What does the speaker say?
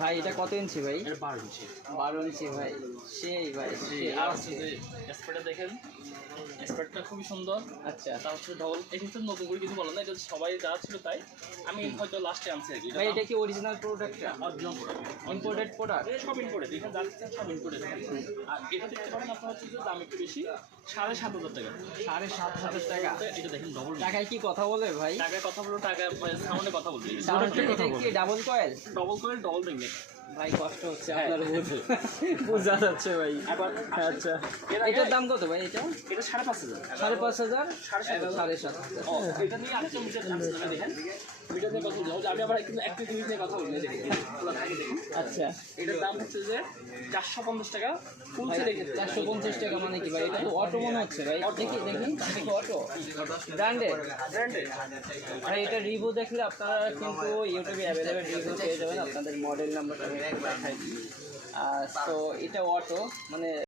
ভাই এটা কত ইঞ্চি ভাই? এটা 12 ইঞ্চি। 12 ইঞ্চি ভাই, সেই ভাই সেই। আর হচ্ছে যে স্প্রেটা দেখেন, স্প্রেটা খুবই সুন্দর। আচ্ছা তা হচ্ছে ডবল, এটা তো নতুন করে কিছু বলো না, এটা সবাই যা ছিল তাই, আমি হয়তো লাস্টে আনছি আর কি। ভাই এটা কি original product? Original product, imported product? সব ইম্পোর্টেড, এখানে যা দেখছেন সব ইম্পোর্টেড। আর এটা দেখতে পারেন আপনার হচ্ছে যে দাম একটু বেশি, 7,500 টাকা। 7,500 টাকা? এটা দেখেন ডবল, টাকায় কি কথা বলে ভাই? টাকায় কথা বলো, টাকা সাউন্ডে কথা বলবে। এটা কি ডাবল কয়েল? ডবল করে ডবল রিংনেক। ভাই কষ্ট হচ্ছে আপনার বুঝে, বোঝা যাচ্ছে ভাই। আবার আচ্ছা এটার দাম কত ভাই? এটা এটা 5,500। 5,500? 7,500। 7,500। এটা নিয়ে আরেকটা মিটার দাম দেখেন, মিটার নিয়ে কথা বলতে আমি আবার কিন্তু একটা জিনিস নিয়ে কথা বলি না, দেখেন দেখুন। আচ্ছা এটার দাম হচ্ছে যে 450 টাকা ফুল সেট রেখেছে। 450 টাকা মানে কি ভাই? এটা তো অটো মনে হচ্ছে ভাই। দেখি দেখি এটা কি অটো? ব্র্যান্ডেড? ব্র্যান্ডেড। ভাই এটা রিভিউ দেখলে আপনারা কিন্তু ইউটিউবে অ্যাভেলেবেল রিভিউ পেয়ে যাবেন। আপনাদের মডেল নাম্বারটা আমি দেখাই দিই। তো এটা অটো মানে